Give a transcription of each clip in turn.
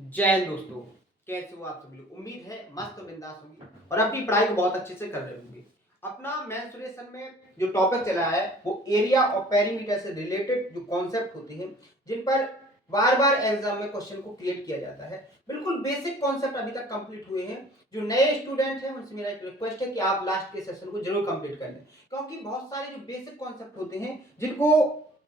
जय हिंद दोस्तों। कैसे हो आप सभी लोग? उम्मीद है मस्त और बिंदास होंगे और अपनी पढ़ाई को बहुत अच्छे से कर रहे होंगे। अपना मेंसुरेशन में जो टॉपिक चला है वो एरिया और पेरीमीटर से रिलेटेड जो कॉन्सेप्ट होते हैं जिन पर बार बार एग्जाम में क्वेश्चन को क्रिएट किया जाता है। बिल्कुल बेसिक कॉन्सेप्ट अभी तक कंप्लीट हुए हैं। जो नए स्टूडेंट हैं उनसे मेरा एक रिक्वेस्ट है कि आप लास्ट के सेशन को जरूर कंप्लीट कर लें, क्योंकि बहुत सारे जो बेसिक कॉन्सेप्ट होते हैं जिनको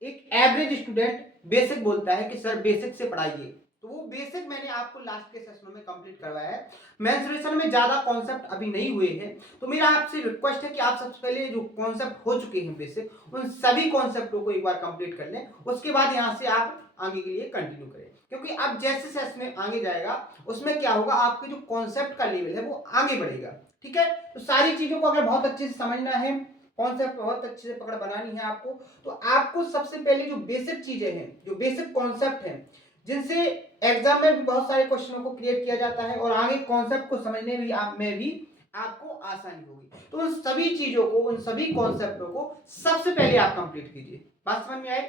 एक एवरेज स्टूडेंट बेसिक बोलता है कि सर बेसिक से पढ़ाइए, तो वो बेसिक मैंने आपको लास्ट के सेशन में कंप्लीट करवाया है। मेंसुरेशन में ज्यादा कॉन्सेप्ट अभी नहीं हुए हैं, तो मेरा आपसे रिक्वेस्ट है कि आप सबसे पहले जो कॉन्सेप्ट हो चुके हैं बेसिक, उन सभी कॉन्सेप्टों को एक बार कंप्लीट कर लें। उसके बाद यहां से आप आगे के लिए कंटिन्यू करें, क्योंकि अब जैसे सेशन में आगे जाएगा उसमें क्या होगा, आपके जो कॉन्सेप्ट का लेवल है वो आगे बढ़ेगा। ठीक है, तो सारी चीजों को अगर बहुत अच्छे से समझना है, कॉन्सेप्ट बहुत अच्छे से पकड़ बनानी है आपको, तो आपको सबसे पहले जो बेसिक चीजें हैं, जो बेसिक कॉन्सेप्ट हैं जिनसे एग्जाम में भी बहुत सारे क्वेश्चनों को क्रिएट किया जाता है और आगे कॉन्सेप्ट को समझने में भी आपको आसानी होगी, तो उन सभी चीजों को, उन सभी कॉन्सेप्टों को सबसे पहले आप कंप्लीट कीजिए। बात समझ में आए?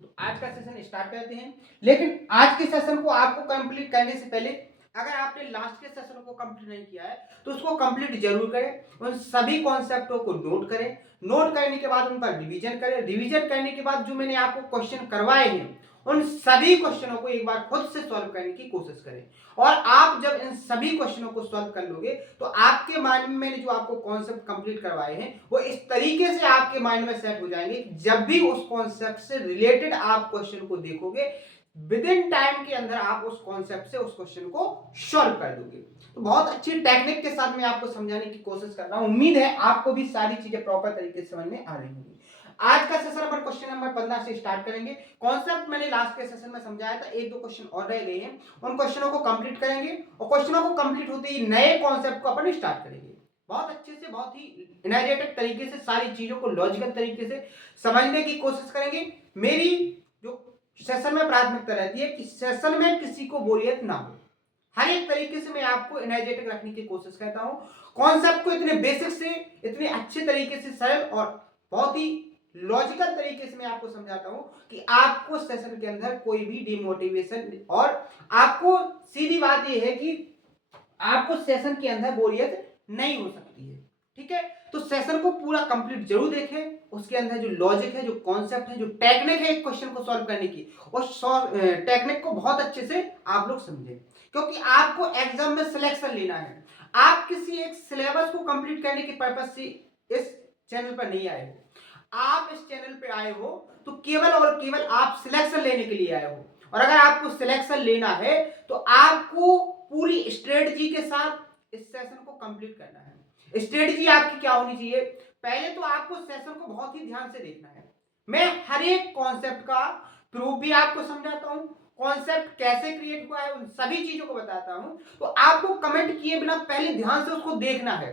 तो आज का सेशन स्टार्ट करते हैं। लेकिन आज के सेशन को आपको कंप्लीट करने से पहले, अगर आपने लास्ट के सेशन को कंप्लीट नहीं किया है तो उसको कंप्लीट जरूर करें। उन सभी कॉन्सेप्टों को नोट करें। नोट करने के बाद उनका रिवीजन करें। रिवीजन करने के बाद जो मैंने आपको क्वेश्चन करवाए हैं उन सभी क्वेश्चनों को एक बार खुद से सॉल्व करने की कोशिश करें। और आप जब इन सभी क्वेश्चनों को सॉल्व कर लोगे तो आपके माइंड में मैंने जो आपको कॉन्सेप्ट कंप्लीट करवाए हैं वो इस तरीके से आपके माइंड में सेट हो जाएंगे कि जब भी उस कॉन्सेप्ट से रिलेटेड आप क्वेश्चन को देखोगे, विद इन टाइम के अंदर आप उस कॉन्सेप्ट से उस क्वेश्चन को सॉल्व कर दोगे। तो बहुत अच्छी टेक्निक के साथ मैं आपको समझाने की कोशिश कर रहा हूं। उम्मीद है आपको भी सारी चीजें प्रॉपर तरीके से समझ में आ रही होंगी। आज का सेशन अपन क्वेश्चन नंबर 15 से स्टार्ट करेंगे। कॉन्सेप्ट मैंने लास्ट के सेशन में समझाया था, एक दो क्वेश्चन और रह गए हैं, उन क्वेश्चनों को कंप्लीट करेंगे और क्वेश्चनों को कंप्लीट होते ही नए कॉन्सेप्ट को अपन स्टार्ट करेंगे। बहुत अच्छे से, बहुत ही एनर्जेटिक तरीके से सारी चीजों को लॉजिकल तरीके से समझने की कोशिश करेंगे। मेरी जो सेशन में प्राथमिकता रहती है कि सेशन में किसी को बोरियत ना हो। हर एक तरीके से मैं आपको एनर्जेटिक रखने की कोशिश करता हूं। कॉन्सेप्ट को इतने बेसिक से, इतने अच्छे तरीके से, सरल और बहुत ही लॉजिकल तरीके से मैं आपको समझाता हूं कि आपको सेशन के अंदर कोई भी डिमोटिवेशन, और आपको सीधी बात यह है कि आपको सेशन के अंदर बोरियत नहीं हो सकती है। ठीक है, तो सेशन को पूरा कंप्लीट जरूर देखें। उसके अंदर जो लॉजिक है, जो कॉन्सेप्ट है, जो टेक्निक है एक क्वेश्चन को सॉल्व करने की, उस टेक्निक को बहुत अच्छे से आप लोग समझें, क्योंकि आपको एग्जाम में सिलेक्शन लेना है। आप किसी एक सिलेबस को कंप्लीट करने के पर्पज से इस चैनल पर नहीं आए हो। आप इस चैनल पे आए हो तो केवल और केवल आप सिलेक्शन लेने के लिए आए हो, और अगर आपको सिलेक्शन लेना है तो आपको पूरी स्ट्रेटजी के साथ इस सेशन को कंप्लीट करना है। स्ट्रेटजी आपकी क्या होनी चाहिए? पहले तो आपको सेशन को बहुत ही ध्यान से देखना है। मैं हर एक कॉन्सेप्ट का प्रूफ भी आपको समझाता हूं, कॉन्सेप्ट कैसे क्रिएट हुआ है उन सभी चीजों को बताता हूं। तो आपको कमेंट किए बिना पहले ध्यान से उसको देखना है।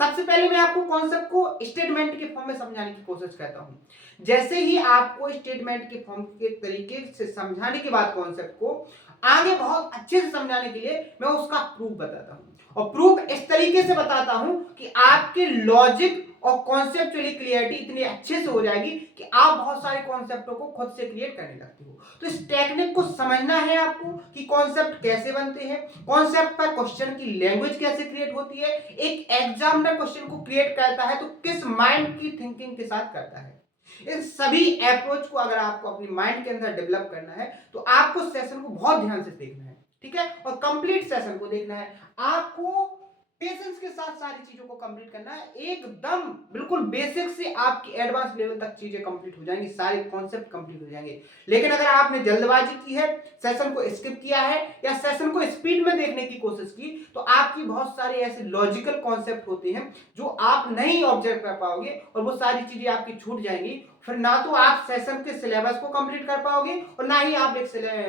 सबसे पहले मैं आपको कॉन्सेप्ट को स्टेटमेंट के फॉर्म में समझाने की कोशिश करता हूं। जैसे ही आपको स्टेटमेंट के फॉर्म के तरीके से समझाने के बाद कॉन्सेप्ट को आगे बहुत अच्छे से समझाने के लिए मैं उसका प्रूफ बताता हूं, और प्रूफ इस तरीके से बताता हूं कि आपके लॉजिक और कॉन्सेप्चुअली क्लियरिटी इतनी अच्छे से हो जाएगी कि आप बहुत सारे कॉन्सेप्टों को खुद से क्रिएट करने लगते हो। तो इस टेक्निक को समझना है आपको कि कॉन्सेप्ट कैसे बनते हैं, कॉन्सेप्ट पर क्वेश्चन की लैंग्वेज कैसे क्रिएट होती है, एक एग्जामिनर क्वेश्चन को क्रिएट करता है तो किस माइंड की थिंकिंग के साथ करता है। इन सभी अप्रोच को अगर आपको अपनी माइंड के अंदर डेवलप करना है तो आपको सेशन को बहुत ध्यान से देखना है। ठीक है, और कंप्लीट सेशन को देखना है। आपको पेशेंस के साथ सारी चीजों को कंप्लीट करना है, एकदम बिल्कुल बेसिक से आपकी एडवांस लेवल तक चीजें कंप्लीट हो जाएंगी, सारे कॉन्सेप्ट कंप्लीट हो जाएंगे। लेकिन अगर आपने जल्दबाजी की है, सेशन को स्किप किया है या सेशन को स्पीड में देखने की कोशिश की, तो आपकी बहुत सारे ऐसे लॉजिकल कॉन्सेप्ट होते हैं जो आप नहीं ऑब्जर्व कर पाओगे और वो सारी चीजें आपकी छूट जाएंगी। फिर ना तो आप सेशन के सिलेबस को कंप्लीट कर पाओगे और ना ही आप एक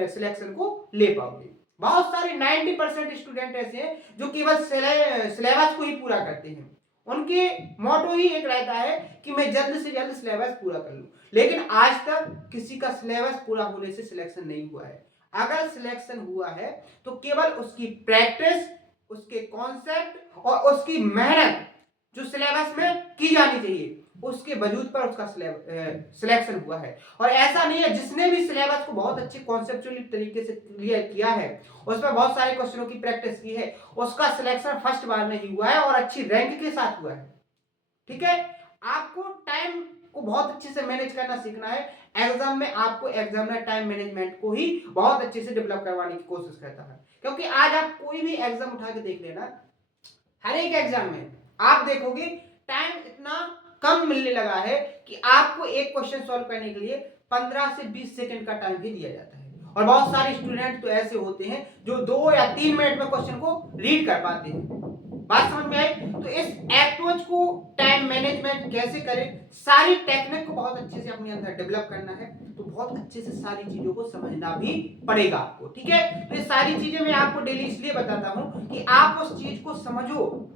सिलेक्शन को ले पाओगे। बहुत सारे 90% स्टूडेंट ऐसे हैं जो केवल सिलेबस को ही पूरा करते हैं। उनके मोटो ही एक रहता है कि मैं जल्द से जल्द सिलेबस पूरा कर लूं, लेकिन आज तक किसी का सिलेबस पूरा होने से सिलेक्शन नहीं हुआ है। अगर सिलेक्शन हुआ है तो केवल उसकी प्रैक्टिस, उसके कॉन्सेप्ट और उसकी मेहनत जो सिलेबस में की जानी चाहिए उसके वजूद पर उसका सिलेक्शन हुआ है। और ऐसा नहीं है, जिसने भी सिलेबस को बहुत अच्छे कॉन्सेप्चुअली तरीके से क्लियर किया है, उसमें बहुत सारे क्वेश्चनों की प्रैक्टिस की है, उसका सिलेक्शन फर्स्ट बार में ही हुआ है और अच्छी रैंक के साथ हुआ है। ठीक है, आपको टाइम को बहुत अच्छे से मैनेज करना सीखना है। एग्जाम में आपको एग्जामिनर टाइम मैनेजमेंट को ही बहुत अच्छे से डेवलप करवाने की कोशिश करता है, क्योंकि आज आप कोई भी एग्जाम उठा के देख लेना, हर एक एग्जाम में आप देखोगे टाइम इतना कम मिलने लगा है कि आपको एक क्वेश्चन सॉल्व करने के लिए 15 से 20 सेकंड का टाइम भी दिया जाता है। और बहुत सारे स्टूडेंट तो ऐसे होते हैं जो 2 या 3 मिनट में क्वेश्चन को रीड कर पाते हैं। बात समझ में आई? तो इस अप्रोच को टाइम मैनेजमेंट कैसे करें, सारी टेक्निक को बहुत अच्छे से अपने अंदर डेवलप करना है, तो बहुत अच्छे से सारी चीजों को समझना भी पड़ेगा आपको। ठीक है, तो ये सारी चीजें मैं आपको डेली इसलिए बताता हूं कि आप उस चीज को समझो,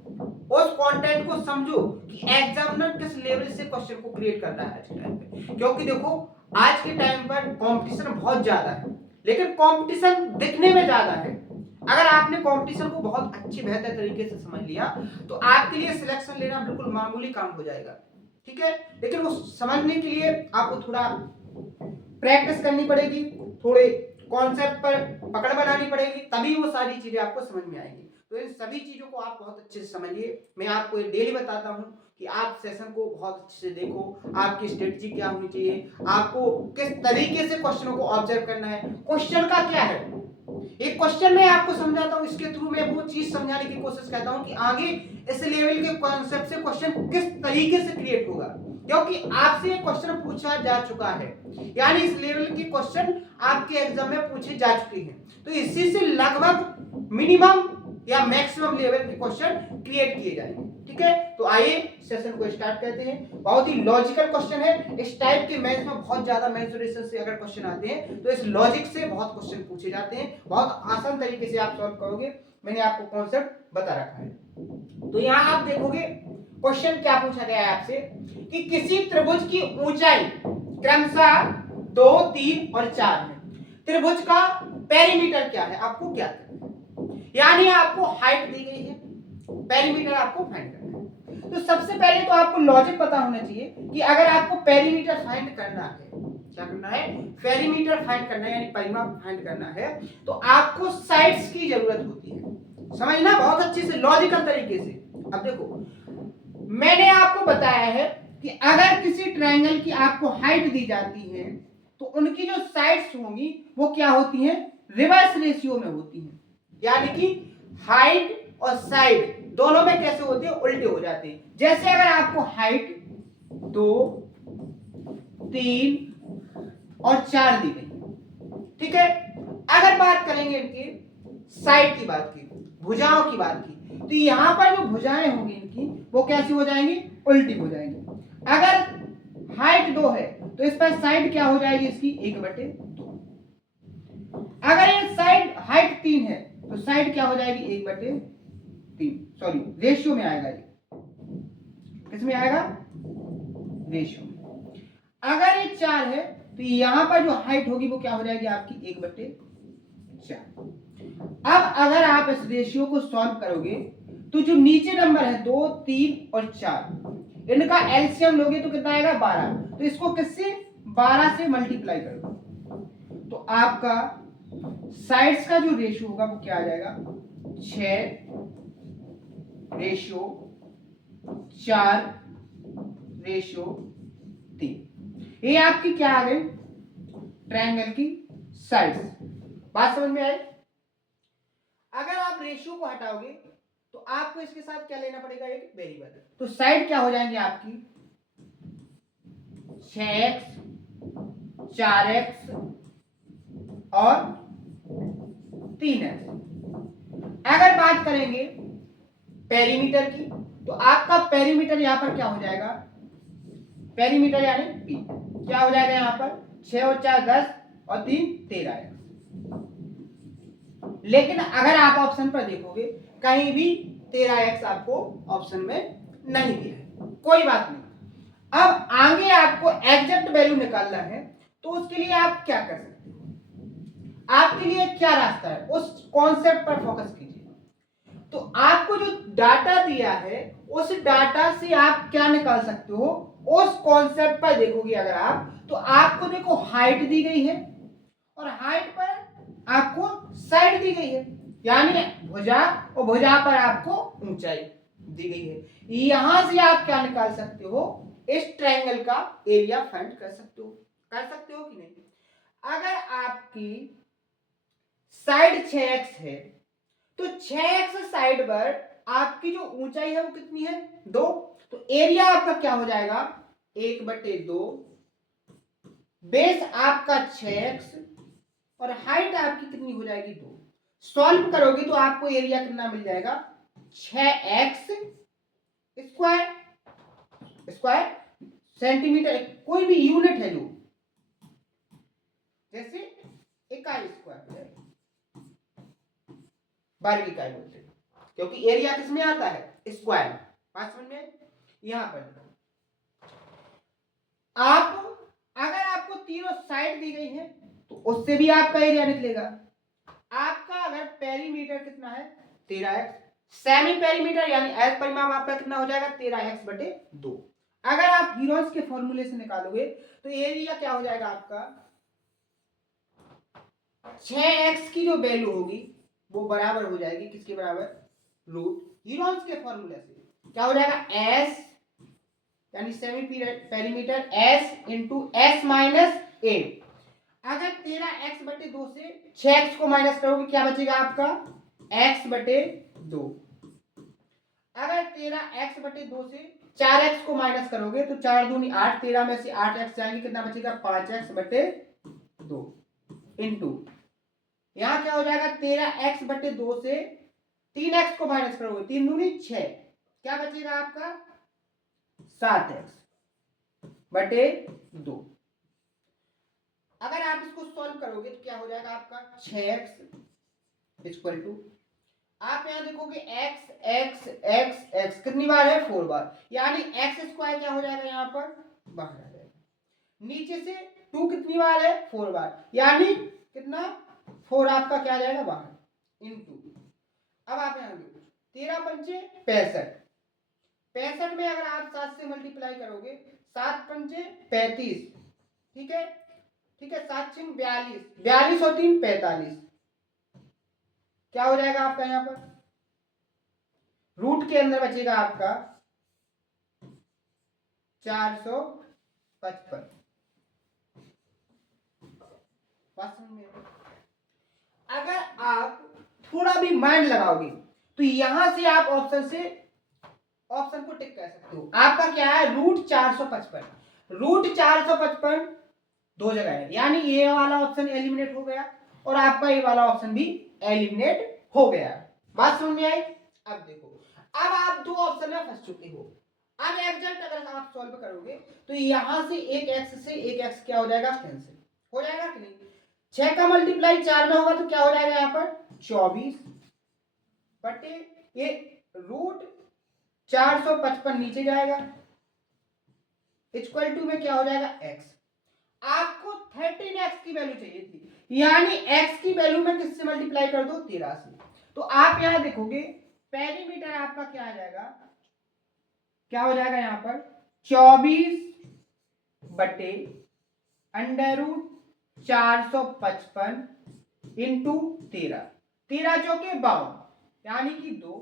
उस कंटेंट को समझो कि एग्जामिनर किस लेवल से क्वेश्चन को क्रिएट कर रहा है आज के टाइम पे। क्योंकि देखो आज के टाइम पर कंपटीशन बहुत ज्यादा है, लेकिन कंपटीशन दिखने में ज्यादा है। अगर आपने कंपटीशन को बहुत अच्छी बेहतर तरीके से समझ लिया तो आपके लिए सिलेक्शन लेना बिल्कुल मामूली काम हो जाएगा। ठीक है, लेकिन वो समझने के लिए आपको थोड़ा प्रैक्टिस करनी पड़ेगी, थोड़े कॉन्सेप्ट पर पकड़ बनानी पड़ेगी, तभी वो सारी चीजें आपको समझ में आएंगी। तो इन सभी चीजों को आप बहुत अच्छे से समझिए। मैं आपको ये डेली बताता हूं कि आप सेशन को बहुत अच्छे से देखो, आपकी स्ट्रेटजी क्या होनी चाहिए, आपको किस तरीके से क्वेश्चनों को ऑब्जर्व करना है, क्वेश्चन का क्या है। एक क्वेश्चन में आपको समझाता हूं, इसके थ्रू मैं वो चीज समझाने की कोशिश करता हूं कि आगे इस लेवल के कॉन्सेप्ट से क्वेश्चन किस तरीके से क्रिएट होगा, क्योंकि आपसे क्वेश्चन पूछा जा चुका है, यानी इस लेवल के क्वेश्चन आपके एग्जाम में पूछे जा चुके हैं। तो इसी से लगभग मिनिमम या मैक्सिमम लेवल के क्वेश्चन क्रिएट किए जाएंगे। ठीक है, तो आइए सेशन को स्टार्ट करते हैं। बहुत ही लॉजिकल क्वेश्चन है, इस टाइप के मैथ्स में बहुत ज्यादा मेंसुरेशन से अगर क्वेश्चन आते हैं तो इस लॉजिक से बहुत क्वेश्चन पूछे जाते हैं, बहुत आसान तरीके से आप सॉल्व करोगे। मैंने आपको कॉन्सेप्ट बता रखा है। तो यहां आप देखोगे क्वेश्चन क्या पूछा गया है आपसे कि किसी त्रिभुज की ऊंचाई क्रमशः 2, 3 और 4 है, त्रिभुज का पेरीमीटर क्या है, आपको क्या करना है। यानी आपको हाइट दी गई है, पेरीमीटर आपको फाइंड करना है। तो सबसे पहले तो आपको लॉजिक पता होना चाहिए कि अगर आपको पेरीमीटर फाइंड करना है, क्या करना है, पेरीमीटर फाइंड करना है, यानी परिमाप फाइंड करना है, तो आपको साइड्स की जरूरत होती है। समझना बहुत अच्छे से लॉजिकल तरीके से। अब देखो मैंने आपको बताया है कि अगर किसी ट्रायंगल की आपको हाइट दी जाती है तो उनकी जो साइड्स होंगी वो क्या होती हैं, रिवर्स रेशियो में होती हैं। यानी कि हाइट और साइड दोनों में कैसे होते हैं, उल्टे हो जाते हैं। जैसे अगर आपको हाइट 2, 3 और 4 दी गई, ठीक है, अगर बात करेंगे इनकी साइड की बात की, भुजाओं की बात की, तो यहां पर जो भुजाएं होंगी इनकी वो कैसी हो जाएंगी, उल्टी हो जाएंगी। अगर हाइट 2 है तो इस पर साइड क्या हो जाएगी इसकी, 1/2। अगर ये साइड हाइट 3 है तो साइड क्या हो जाएगी, 1/3। सॉरी रेशियो में आएगा, ये किसमें आएगा, रेशियो में। अगर ये 4 है तो यहां पर जो हाइट होगी वो क्या हो जाएगी आपकी, 1/4। अब अगर आप इस रेशियो को सॉल्व करोगे तो जो नीचे नंबर है 2, 3 और 4, इनका एलसीएम लोगे तो कितना आएगा, 12। तो इसको किससे, 12 से मल्टीप्लाई करोगे तो आपका साइड्स का जो रेशियो होगा वो क्या आ जाएगा, 6/4/3। ये आपकी क्या आ गई, ट्रायंगल की साइड्स। बात समझ में आई? अगर आप रेशियो को हटाओगे तो आपको इसके साथ क्या लेना पड़ेगा, एक वेरिएबल। तो साइड क्या हो जाएंगे आपकी, 6x, 4x और 3x। अगर बात करेंगे पेरीमीटर की तो आपका पेरीमीटर यहां पर क्या हो जाएगा, पेरीमीटर यानी p क्या हो जाएगा, यहां पर 6 और 4 10 और 3 13 आएगा। लेकिन अगर आप ऑप्शन पर देखोगे कहीं भी 13x आपको ऑप्शन में नहीं दिया है, कोई बात नहीं। अब आगे आपको एग्जैक्ट वैल्यू निकालना है तो उसके लिए आप क्या कर सकते हो, आपके लिए क्या रास्ता है, उस कॉन्सेप्ट पर फोकस कीजिए। तो आपको जो डाटा दिया है उस डाटा से आप क्या निकाल सकते हो, उस कॉन्सेप्ट पर देखोगे अगर आप, तो आपको देखो हाइट दी गई है और हाइट पर आपको साइड दी गई है, यानी भुजा और भुजा पर आपको ऊंचाई दी गई है। यहां से आप क्या निकाल सकते हो, इस ट्रायंगल का एरिया फाइंड कर सकते हो। कर सकते हो कि नहीं। अगर आपकी साइड 6x है तो 6x साइड पर आपकी जो ऊंचाई है वो कितनी है, 2। तो एरिया आपका क्या हो जाएगा, 1/2, बेस आपका 6x और हाइट आपकी कितनी हो जाएगी, 2। सॉल्व करोगे तो आपको एरिया कितना मिल जाएगा, 6x स्क्वायर। स्क्वायर सेंटीमीटर, कोई भी यूनिट है जो, जैसे इकाई स्क्वायर हो जाएगी, वर्ग इकाई बोलते हैं, क्योंकि एरिया किसमें आता है, स्क्वायर। बात समझ में। यहां पर आप अगर आपको तीनों साइड दी गई है तो उससे भी आपका एरिया निकलेगा। आपका अगर पेरीमीटर कितना है, 13x, सेमी पेरीमीटर यानी एल परिमाप आपका कितना हो जाएगा, 13x/2। अगर आप हीरोस के फॉर्मूले से निकालोगे तो एरिया क्या हो जाएगा आपका, 6x की जो वैल्यू होगी वो बराबर हो जाएगी किसके बराबर, रूट हीरोस के फॉर्मूले से क्या हो जाएगा, s यानी semi perimeter s into s minus a। अगर 13x/2 से 6x को माइनस करोगे क्या बचेगा आपका, x/2। अगर 13x/2 से 4x को माइनस करोगे तो 4 दूनी 8, 13 में से 8x जाएंगे, कितना बचेगा, 5x/2 इंटू यहां क्या हो जाएगा, 13x/2 से 3x को माइनस करोगे, 3 दूनी 6, क्या बचेगा आपका, 7x/2। अगर आप इसको सॉल्व करोगे तो क्या हो जाएगा आपका, 6x इक्वल टू, आप यहां देखोगे x x x x कितनी बार है, 4 बार, यानी x स्क्वायर क्या हो जाएगा, यहां पर बाहर आ जाएगा। नीचे से 2 कितनी बार है, 4 बार, यानी कितना, 4 आपका क्या आ जाएगा बाहर इनटू। अब आप यहां देखो 13 पंचे 65, 65 में अगर आप 7 से मल्टीप्लाई करोगे, 7 पंचे 35, ठीक है, ठीक है, 7 6 42, 42 और 3 45, क्या हो जाएगा आपका, यहां पर रूट के अंदर बचेगा आपका 455। अगर आप थोड़ा भी माइंड लगाओगे तो यहां से आप ऑप्शन को टिक कर सकते हो। आपका क्या है, रूट 455, रूट 455 दो जगह है, यानी ये वाला ऑप्शन एलिमिनेट हो गया और आपका ये वाला ऑप्शन भी एलिमिनेट हो गया। बात समझ में आई। अब देखो, अब आप दो ऑप्शन में फंस चुके हो। अब एग्जैक्ट अगर आप सॉल्व करोगे तो यहां से एक एक्स से एक एक्स क्या हो जाएगा, कैंसिल हो जाएगा कि नहीं। 6 का मल्टीप्लाई 4 में होगा तो क्या हो जाएगा, यहां पर 24 बटे ये रूट 455 नीचे जाएगा, इक्वल टू में क्या हो जाएगा, x। आपको 13x की वैल्यू चाहिए थी, यानी x की वैल्यू में किससे मल्टीप्लाई कर दो, 13 से। तो आप यहां देखोगे पेरीमीटर आपका क्या आ जाएगा, क्या हो जाएगा यहां पर 24 बटे अंडर रूट 455 इंटू 13, 13 चौके 52 यानी कि 2,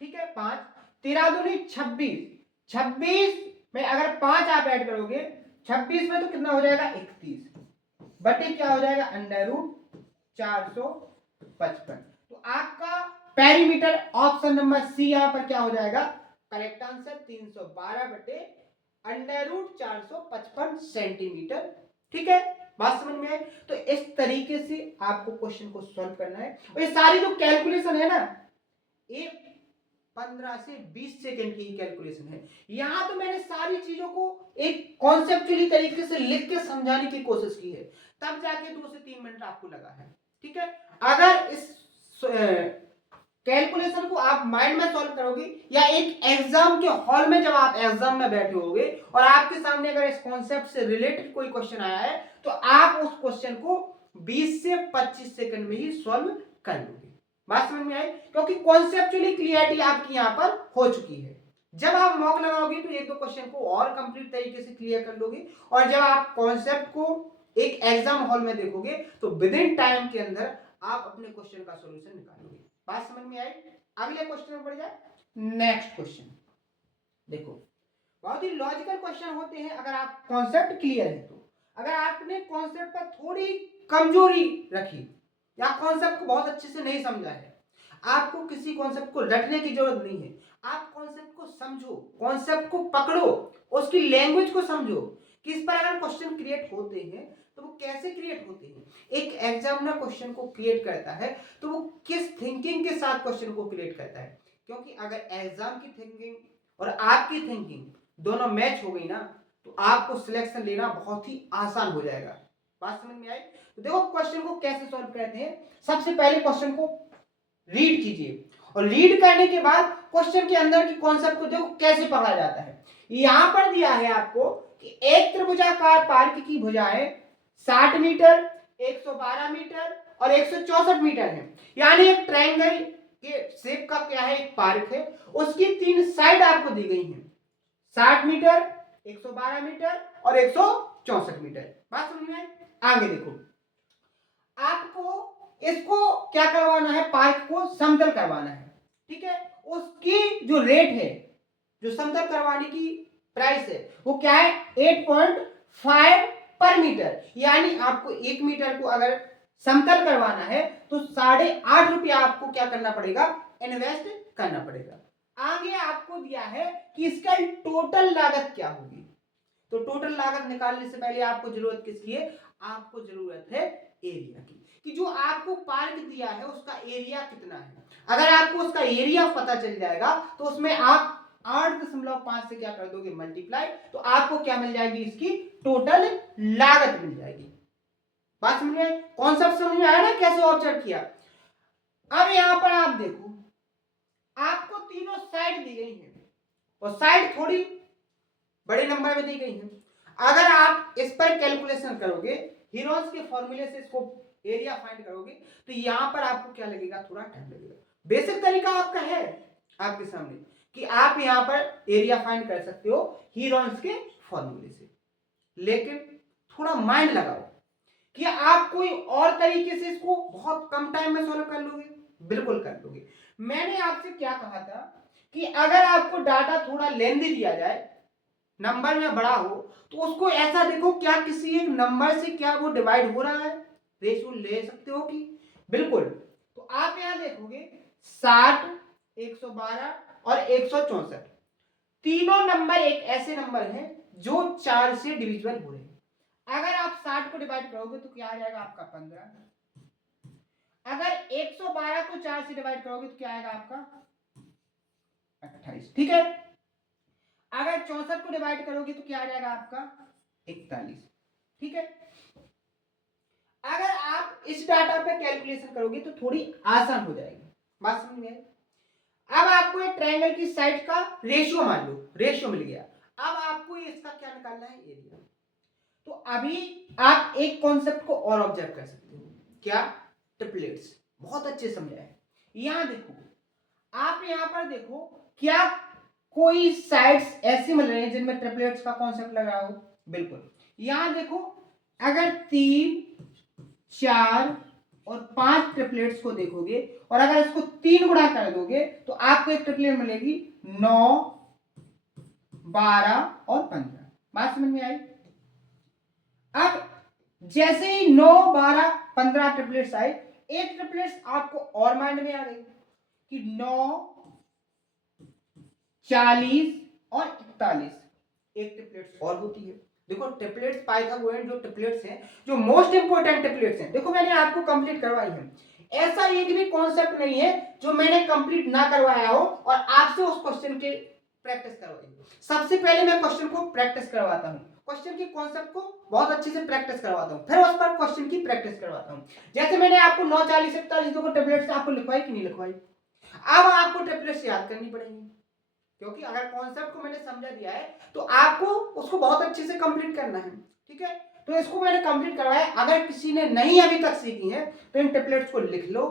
ठीक है, 5, 13 दूनी 26, 26 में अगर 5 आप ऐड करोगे 26 में तो कितना हो जाएगा, 31 बटे क्या हो जाएगा, अंडर रूट 455। तो आपका पेरीमीटर ऑप्शन नंबर सी यहां पर क्या हो जाएगा, करेक्ट आंसर 312 बटे अंडर रूट 455 सेंटीमीटर। ठीक है, बात समझ में आई। तो इस तरीके से आपको क्वेश्चन को सॉल्व करना है और ये सारी जो कैलकुलेशन है ना, ये 15 से 20 सेकंड की कैलकुलेशन है। यहां तो मैंने सारी चीजों को एक कॉन्सेप्चुअली तरीके से लिख के समझाने की कोशिश की है, तब जाके 2 से 3 मिनट आपको लगा है। ठीक है, अगर इस कैलकुलेशन को आप माइंड में सॉल्व करोगे या एक एग्जाम के हॉल में जब आप एग्जाम में बैठे होगे और आपके सामने अगर इस कॉन्सेप्ट से रिलेटेड कोई क्वेश्चन आया है तो आप उस क्वेश्चन को 20 से 25 सेकंड में ही सॉल्व कर लोगे। बात समझ में आई, क्योंकि कॉन्सेप्चुअली क्लियरिटी आपकी यहां पर हो चुकी है। जब आप मॉक लगाओगे तो एक दो क्वेश्चन को और कंप्लीट तरीके से क्लियर कर लोगे, और जब आप कॉन्सेप्ट को एक एग्जाम हॉल में देखोगे तो विद इन टाइम के अंदर आप अपने क्वेश्चन का सॉल्यूशन निकालोगे। बात समझ में आई? अगले क्वेश्चन में बढ़ जाए। नेक्स्ट क्वेश्चन देखो, बहुत ही लॉजिकल क्वेश्चन होते हैं अगर आप कॉन्सेप्ट क्लियर है तो। अगर आपने कॉन्सेप्ट पर थोड़ी कमजोरी रखी या कॉन्सेप्ट को बहुत अच्छे से नहीं समझा है, आपको किसी कॉन्सेप्ट को रटने की जरूरत नहीं है। आप कॉन्सेप्ट को समझो, कॉन्सेप्ट को पकड़ो, उसकी लैंग्वेज को समझो कि इस पर अगर क्वेश्चन क्रिएट होते हैं तो वो कैसे क्रिएट होते हैं। एक एग्जामिनर क्वेश्चन को क्रिएट करता है तो वो किस थिंकिंग के साथ क्वेश्चन को क्रिएट करता है, क्योंकि अगर एग्जाम की थिंकिंग और आपकी थिंकिंग दोनों मैच हो गई ना तो आपको सिलेक्शन लेना बहुत ही आसान हो जाएगा। बात समझ में आई? तो देखो क्वेश्चन को कैसे सॉल्व करते हैं। सबसे पहले क्वेश्चन को रीड कीजिए, और रीड करने के बाद क्वेश्चन के अंदर की कॉन्सेप्ट को देखो कैसे पढ़ा जाता है। यहां पर दिया है आपको कि एक त्रिभुजाकार पार्क की भुजाएं 60 मीटर, 112 मीटर और 164 मीटर है। यानी एक ट्रायंगल के शेप का क्या है, एक पार्क है, उसकी 3 साइड आपको दी गई हैं, 60 मीटर, 112 मीटर और 164 मीटर। बात समझ में? आगे देखो, आपको इसको क्या करवाना है, पार्क को समतल करवाना है, ठीक है। उसकी जो रेट है, जो समतल करवाने की प्राइस है, वो क्या है, 8.5 पर मीटर। यानी आपको 1 मीटर को अगर समतल करवाना है तो 8.5 रुपया आपको क्या करना पड़ेगा, इन्वेस्ट करना पड़ेगा। आगे आपको दिया है कि इसका टोटल लागत क्या होगी। तो टोटल लागत निकालने से पहले आपको जरूरत किसकी है, आपको जरूरत है एरिया की, कि जो आपको पार्क दिया है उसका एरिया कितना है। अगर आपको उसका एरिया पता चल जाएगा तो उसमें आप 8.5 से क्या कर दोगे, मल्टीप्लाई, तो आपको क्या मिल जाएगी, इसकी टोटल लागत मिल जाएगी। बात समझ में? कॉन्सेप्ट समझ में आया ना, कैसे ऑब्जर्व किया। अब यहां पर आप देखो, आपको तीनों साइड दी गई है और साइड थोड़ी बड़े नंबर में दी गई है। अगर आप इस पर कैलकुलेशन करोगे, हीरोन्स के फॉर्मूले से इसको एरिया फाइंड करोगे, तो यहां पर आपको क्या लगेगा, थोड़ा टाइम लगेगा। बेसिक तरीका आपका है आपके सामने कि आप यहां पर एरिया फाइंड कर सकते हो हीरोन्स के फॉर्मूले से, लेकिन थोड़ा माइंड लगाओ कि आप कोई और तरीके से इसको बहुत कम टाइम में सॉल्व कर लोगे, बिल्कुल कर लोगे। मैंने आपसे क्या कहा था कि अगर आपको डाटा थोड़ा लेंथी दिया जाए, नंबर में बड़ा हो, तो उसको ऐसा देखो क्या किसी एक नंबर से क्या वो डिवाइड हो रहा है, रेशियो ले सकते हो कि, बिल्कुल। तो आप यहां देखोगे 60, 112 और 164, तीनों नंबर एक ऐसे नंबर हैं जो 4 से डिविजिबल हो रहे हैं। अगर आप 60 को डिवाइड करोगे तो क्या आ जाएगा आपका 15, अगर 112 को 4 से डिवाइड करोगे तो क्या आएगा आपका 28, ठीक है। अगर 64 को डिवाइड करोगे तो क्या आ जाएगा आपका 41, ठीक है। अगर आप इस डाटा पे कैलकुलेशन करोगे तो थोड़ी आसान हो जाएगी। बात समझ में आई? अब आपको एक ट्रायंगल की साइड का रेशियो मान लो, रेशियो मिल गया। अब आपको इसका क्या निकालना है, एरिया। तो अभी आप एक कॉन्सेप्ट को और ऑब्जर्व कर सकते हो, क्या, ट्रिपलेट्स। बहुत अच्छे समझा है। यहां देखो, आप यहां पर देखो, क्या कोई साइड्स ऐसी मिल रही हैं जिनमें ट्रिपलेट्स का कॉन्सेप्ट लगा हो, बिल्कुल। यहां देखो, अगर 3, 4 और 5 ट्रिपलेट्स को देखोगे और अगर इसको 3 गुणा कर दोगे तो आपको एक ट्रिपलेट मिलेगी 9, 12 और 15। बात समझ में आई? अब जैसे ही 9, 12, 15 ट्रिपलेट्स आए, एक ट्रिपलेट्स आपको और माइंड में आ गई कि 9, 40 और 41 एक ट्रिपलेट्स और होती है। देखो ट्रिपलेट्स, पाइथागोरन जो ट्रिपलेट्स हैं, जो मोस्ट इंपोर्टेंट ट्रिपलेट्स हैं, देखो मैंने आपको कंप्लीट करवाई है। ऐसा एक भी कॉन्सेप्ट नहीं है जो मैंने कंप्लीट ना करवाया हो और आपसे उस क्वेश्चन की प्रैक्टिस करवाई। सबसे पहले मैं क्वेश्चन को प्रैक्टिस करवाता हूं, क्वेश्चन के कॉन्सेप्ट को बहुत अच्छे से प्रैक्टिस करवाता हूं, फिर उस पर क्वेश्चन की प्रैक्टिस करवाता हूं। जैसे मैंने आपको 9, 40, 41 देखो ट्रिपलेट्स आपको लिखवाई कि नहीं लिखवाई। अब आपको ट्रिपलेट्स याद करनी पड़ेगी, क्योंकि अगर कॉन्सेप्ट को मैंने समझा दिया है तो आपको उसको बहुत अच्छे से कंप्लीट करना है, ठीक है। तो इसको मैंने कंप्लीट करवाया। अगर किसी ने नहीं अभी तक सीखी है तो इन टेम्पलेट्स को लिख लो,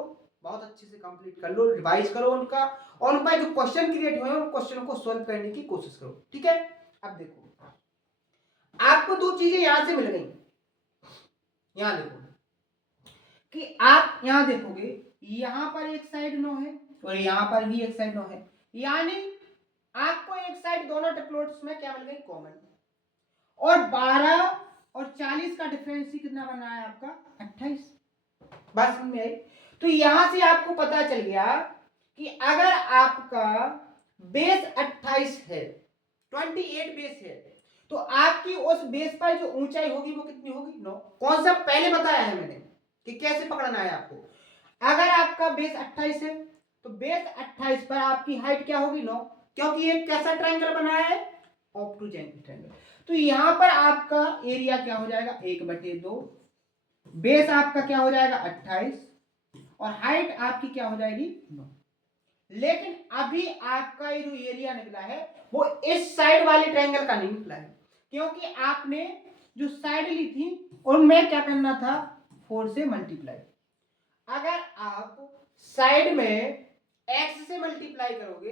बहुत अच्छे से कंप्लीट कर लो, रिवाइज करो उनका, और उन पर जो क्वेश्चन क्रिएट हुए हैं उन क्वेश्चनों को सॉल्व करने की कोशिश करो, ठीक है। अब देखो आपको दो चीजें यहां से मिल गई, यहां देखो कि आप यहां देखोगे यहां पर एक साइड 9 है और यहां पर भी एक साइड 9 है, यानी आपको एक साइड दोनों टेक्लोट्स में क्या मिल गई, कॉमन। और 12 और 40 का डिफरेंस ही कितना बन रहा है आपका, 28। बात समझ में आई। तो यहां से आपको पता चल गया कि अगर आपका बेस 28 है, 28 बेस है, तो आपकी उस बेस पर जो ऊंचाई होगी वो कितनी होगी, 9। कौन सा पहले बताया है मैंने कि कैसे पकड़ना है आपको। अगर आपका बेस 28 है तो बेस 28 पर आपकी हाइट क्या होगी, 9, क्योंकि ये कैसा ट्रायंगल बना है, ऑब्टूजेंट ट्रायंगल। तो यहां पर आपका एरिया क्या हो जाएगा, 1/2, बेस आपका क्या हो जाएगा 28 और हाइट आपकी क्या हो जाएगी 9। लेकिन अभी आपका ये जो एरिया निकला है वो इस साइड वाले ट्रायंगल का नहीं निकला है, क्योंकि आपने जो साइड ली थी उनमें क्या करना था, 4 से मल्टीप्लाई। अगर आप साइड में x से मल्टीप्लाई करोगे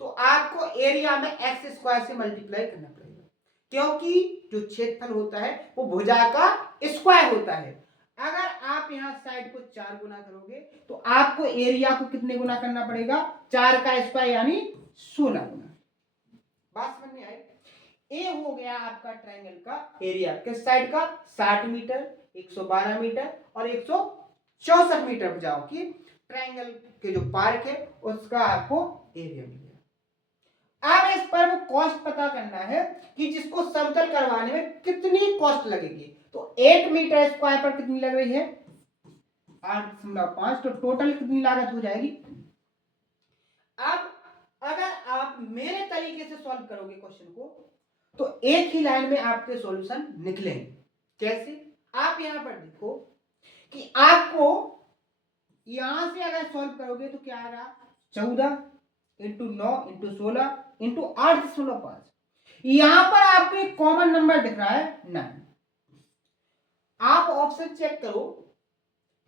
तो आपको एरिया में x² से मल्टीप्लाई करना पड़ेगा, क्योंकि जो क्षेत्रफल होता है वो भुजा का स्क्वायर होता है। अगर आप यहां साइड को 4 गुना करोगे तो आपको एरिया को कितने गुना करना पड़ेगा, 4 का स्क्वायर यानी 16 गुना। बात समझ में आई। ए हो गया आपका ट्रायंगल का एरिया, किस साइड का, 60 मीटर, 112 मीटर और 164 मीटर भुजाओं की ट्रायंगल के जो पार्क है उसका आपको एरिया मिल गया। अब इस पर वो कॉस्ट पता करना है कि जिसको समतल करवाने में कितनी कॉस्ट लगेगी। तो 1 मीटर स्क्वायर पर कितनी लग रही है, 8.5, तो टोटल कितनी लागत हो जाएगी। अब अगर आप मेरे तरीके से सॉल्व करोगे क्वेश्चन को तो एक ही लाइन में आपके सॉल्यूशन निकलेंगे। कैसे, आप यहां पर देखो कि आपको यहां से अगर सॉल्व करोगे तो क्या आएगा, 14 इंटू 9 इंटू 16 इंटू 8.5। यहां पर आपको एक कॉमन नंबर दिख रहा है 9। आप ऑप्शन चेक करो,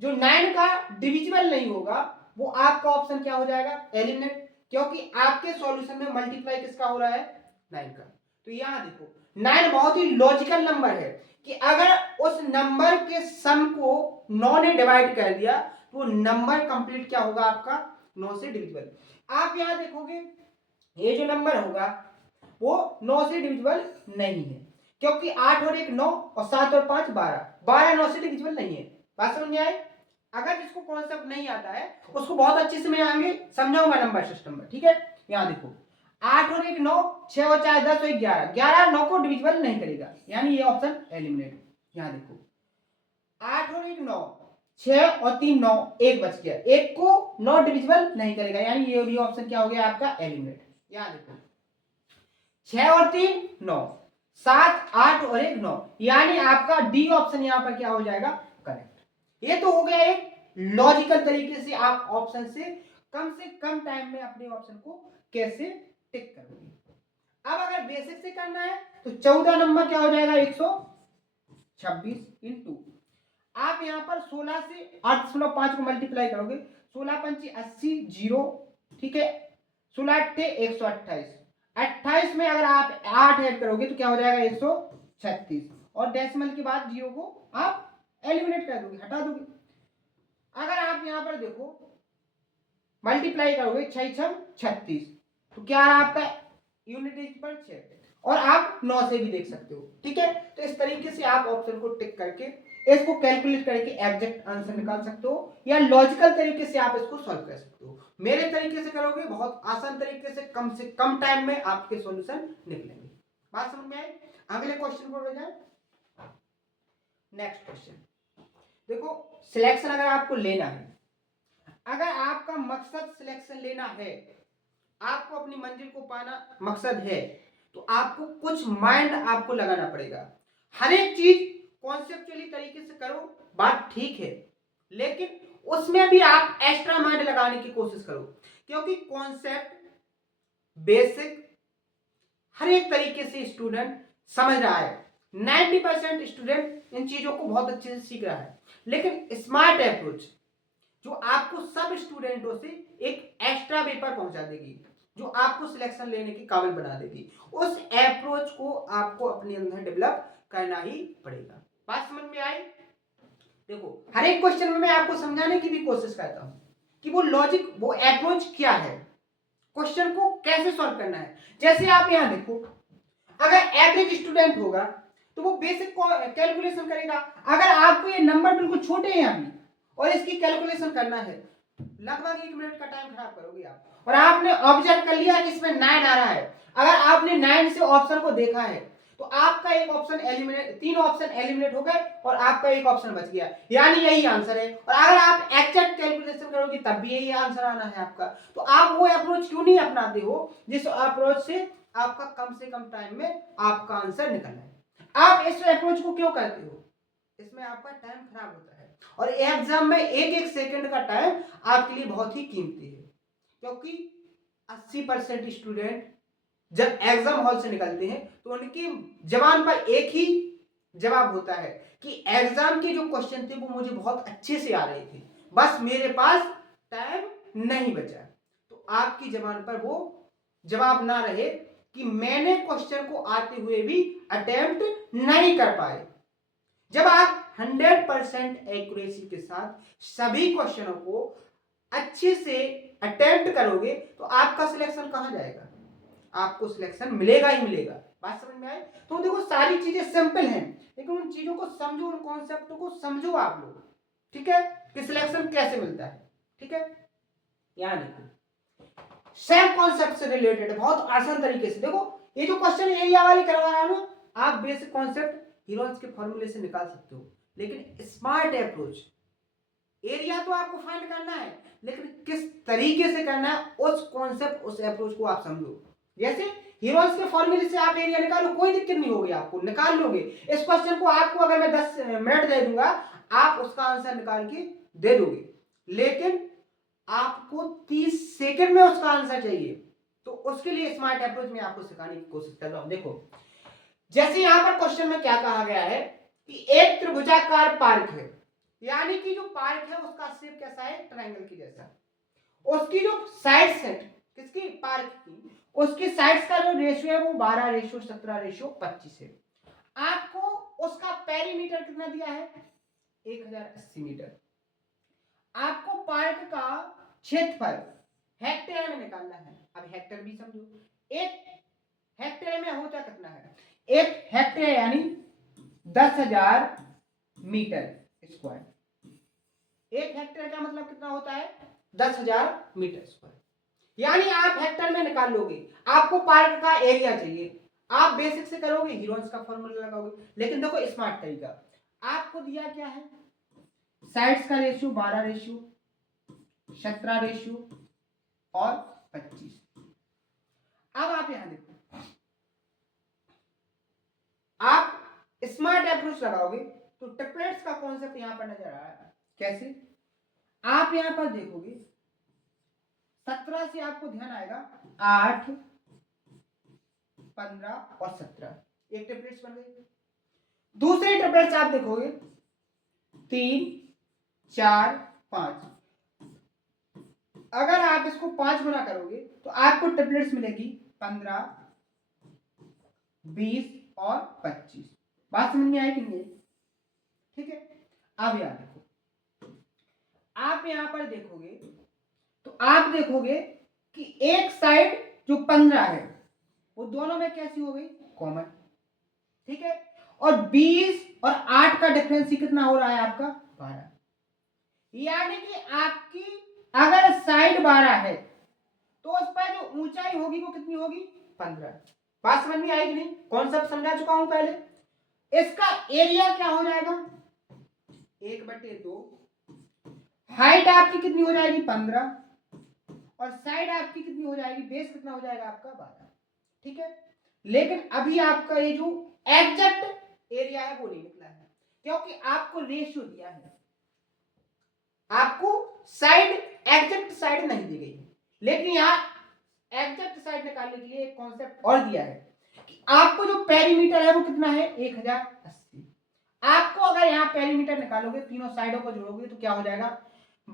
जो 9 का डिविजिबल नहीं होगा वो आपका ऑप्शन क्या हो जाएगा, एलिमिनेट, क्योंकि आपके सॉल्यूशन में मल्टीप्लाई किसका हो रहा है, 9 का। तो यहां देखो 9 बहुत ही लॉजिकल नंबर है कि अगर उस नंबर के सम को 9 ने डिवाइड कर दिया तो नंबर कंप्लीट क्या होगा आपका, 9 से डिविजिबल। आप यहां देखोगे ये जो नंबर होगा वो 9 से डिविजिबल नहीं है, क्योंकि 8 और 1 9 और 7 और 5 12, 12 9 से डिविजिबल नहीं है। बात समझ में आई। अगर जिसको कॉन्सेप्ट नहीं आता है उसको बहुत अच्छे से मैं आगे समझाऊंगा नंबर सिस्टम में, ठीक है। यहां देखो 8 और 1 9, 6 और 4 10 और 11, 11 9 को डिविजिबल नहीं करेगा, यानी ये ऑप्शन एलिमिनेट। यहां देखो 8 और 1 9, 6 और 3 9, 1 बच गया, 1 को 9 डिविजिबल नहीं करेगा, यानी ये भी ऑप्शन क्या हो गया आपका, एलिमिनेट। यहां देखो 6 और 3 9, 7 8 और 1 9, यानी आपका डी ऑप्शन यहां पर क्या हो जाएगा, करेक्ट। ये तो हो गया एक लॉजिकल तरीके से आप ऑप्शन से कम टाइम में अपने ऑप्शन को कैसे टिक करोगे। अब अगर बेसिक से करना है तो 14 नंबर क्या हो जाएगा, 126 इंटू, आप यहां पर 16 से 8.5 को मल्टीप्लाई करोगे, 16 पंची 80 0, ठीक है, 16 अट्ठे 128, 28 में अगर आप 8 ऐड करोगे तो क्या हो जाएगा 136, और डेसिमल के बाद 0 को आप एलिमिनेट कर दोगे, हटा दोगे। अगर आप यहां पर देखो मल्टीप्लाई करोगे 6 6 36, तो क्या है आपका यूनिट पर 6, और आप 9 से भी देख सकते हो, ठीक है। तो इस तरीके से आप ऑप्शन को टिक करके इसको कैलकुलेट करके एग्जैक्ट आंसर निकाल सकते हो, या लॉजिकल तरीके से आप इसको सॉल्व कर सकते हो। मेरे तरीके से करोगे बहुत आसान तरीके से कम टाइम में आपके सॉल्यूशन निकलेंगे। बात समझ में आई। अगले क्वेश्चन पर जाए। नेक्स्ट क्वेश्चन देखो, सिलेक्शन अगर आपको लेना है, अगर आपका मकसद सिलेक्शन लेना है, आपको अपनी मंजिल को पाना मकसद है, तो आपको कुछ माइंड आपको लगाना पड़ेगा। हर एक चीज कॉन्सेप्चुअली तरीके से करो, बात ठीक है, लेकिन उसमें भी आप एक्स्ट्रा माइंड लगाने की कोशिश करो, क्योंकि कॉन्सेप्ट बेसिक हर एक तरीके से स्टूडेंट समझ रहा है। 90% स्टूडेंट इन चीजों को बहुत अच्छे से सीख रहा है, लेकिन स्मार्ट अप्रोच जो आपको सब स्टूडेंटों से एक एक्स्ट्रा पेपर पहुंचा देगी, जो आपको सिलेक्शन लेने की काबिल बना देगी। उस अप्रोच को आपको अपने अंदर डेवलप करना ही पड़ेगा। बात समझ में आई? देखो हर एक क्वेश्चन में मैं आपको समझाने की भी कोशिश करता हूं कि वो लॉजिक, वो अप्रोच क्या है, क्वेश्चन को कैसे सॉल्व करना है। जैसे आप यहां देखो, अगर एवरेज स्टूडेंट होगा तो वो बेसिक कैलकुलेशन करेगा। अगर आपको ये नंबर बिल्कुल छोटे हैं अभी और इसकी कैलकुलेशन करना है, लगभग 1 मिनट का टाइम खराब करोगे आप। और आपने ऑब्जर्व कर लिया कि इसमें 9 आ रहा है, अगर आपने 9 से ऑप्शन को देखा है तो आपका एक ऑप्शन एलिमिनेट, 3 ऑप्शन एलिमिनेट हो गए और आपका एक ऑप्शन बच गया, यानी यही आंसर है। और अगर आप एग्जैक्ट कैलकुलेशन करोगे तब भी यही आंसर आना है आपका। तो आप वो अप्रोच क्यों नहीं अपनाते हो जिस अप्रोच से आपका कम से कम टाइम में आपका आंसर निकलना है? आप इस अप्रोच को क्यों करते हो? इसमें आपका टाइम खराब होता है और एग्जाम में एक एक सेकंड का टाइम आपके लिए बहुत ही कीमती है, क्योंकि 80% स्टूडेंट जब एग्जाम हॉल से निकलते हैं तो उनकी जबान पर एक ही जवाब होता है कि एग्जाम के जो क्वेश्चन थे वो मुझे बहुत अच्छे से आ रहे थे, बस मेरे पास टाइम नहीं बचा। तो आपकी जबान पर वो जवाब ना रहे कि मैंने क्वेश्चन को आते हुए भी अटेम्प्ट नहीं कर पाए। जब आप 100% एक्यूरेसी के साथ सभी क्वेश्चनों को अच्छे से अटेम्प्ट करोगे तो आपका सिलेक्शन कहां जाएगा? आपको सिलेक्शन मिलेगा ही मिलेगा। बात समझ में आए? तो देखो सारी चीजें सिंपल हैं, लेकिन उन चीजों को समझो, उन कॉन्सेप्टों को समझो आप लोग, ठीक है, कि सिलेक्शन कैसे मिलता है। ठीक है, यहां देखो सेम कॉन्सेप्ट से रिलेटेड बहुत आसान तरीके से देखो, ये जो क्वेश्चन एरिया वाली करवा रहा हूं ना, आप बेसिक कॉन्सेप्ट हीरोज के फॉर्मूले से निकाल सकते हो, लेकिन स्मार्ट अप्रोच, एरिया तो आपको फाइंड करना है लेकिन किस तरीके से करना है, उस कॉन्सेप्ट, उस अप्रोच को आप समझो। जैसे हीरोज के फॉर्मूले से आप एरिया निकालो, कोई दिक्कत नहीं होगी, आपको निकाल लोगे। इस क्वेश्चन को आपको अगर मैं 10 मिनट दे दूंगा, आप उसका आंसर निकाल के दे दोगे, लेकिन आपको 30 सेकंड में उसका आंसर चाहिए। तो उसके लिए स्मार्ट अप्रोच में आपको सिखाने की कोशिश कर रहा हूं। देखो जैसे यहां पर क्वेश्चन में क्या कहा गया है कि एक त्रिभुजाकार पार्क है, यानी कि जो पार्क है उसका शेप कैसा है? ट्रायंगल की जैसा। उसकी जो साइड्स है, किसकी? पार्क की, उसकी साइड्स का जो रेशियो है वो 12:17:25 है। आपको उसका पेरीमीटर कितना दिया है? 1080 मीटर। आपको पार्क का क्षेत्रफल हेक्टेयर में निकालना है। अब हेक्टेयर भी समझो, एक हेक्टेयर में होता कितना है? एक हेक्टेयर यानी 10,000 मीटर स्क्वायर। एक हेक्टेयर का मतलब कितना होता है? 10,000 मीटर स्क्वायर। यानी आप हेक्टेयर में निकाल लोगे, आपको पार्क का एरिया चाहिए, आप बेसिक से करोगे, हीरोन्स का फॉर्मूला लगाओगे। लेकिन देखो स्मार्ट तरीका, आपको दिया क्या है? साइड्स का रेशियो 12 रेशियो 17 रेशियो और 25। अब आप यहां देखो, आप स्मार्ट अप्रोच लगाओगे तो ट्रिपलेट्स का कॉन्सेप्ट यहां पर नजर आ रहा है। कैसे? आप यहां पर देखोगे 17 से आपको ध्यान आएगा 8 15 और 17, एक ट्रिपलेट्स बन गई। दूसरे ट्रिपलेट्स आप देखोगे 3 4 5। अगर आप इसको 5 गुना करोगे तो आपको ट्रिपलेट्स मिलेगी 15 20 और 25। बात समझ में आई कि नहीं? ठीक है, अब यहां देखो, आप यहां पर देखोगे तो आप देखोगे कि एक साइड जो 15 है वो दोनों में कैसी हो गई? कॉमन। ठीक है, और 20 और 8 का डिफरेंस कितना हो रहा है आपका? 12। यानी कि आपकी अगर साइड 12 है तो उस पर जो ऊंचाई होगी वो कितनी होगी? 15। बात समझ में आई कि नहीं? कॉन्सेप्ट समझा चुका हूं पहले। इसका एरिया क्या हो जाएगा? 1/2। हाइट आपकी कितनी हो जाएगी? 15। और साइड आपकी कितनी हो जाएगी? बेस कितना हो जाएगा आपका? 12। ठीक है, लेकिन अभी आपका ये जो एग्जैक्ट एरिया है वो नहीं निकला है, क्योंकि आपको रेशियो दिया है, आपको साइड, एग्जैक्ट साइड नहीं दी गई है। लेकिन यहां एग्जैक्ट साइड निकालने के लिए एक कॉन्सेप्ट और दिया है कि आपको जो पेरीमीटर है वो कितना है? 1080। आपको अगर यहां पेरीमीटर निकालोगे, तीनों साइडों को जोड़ोगे तो क्या हो जाएगा?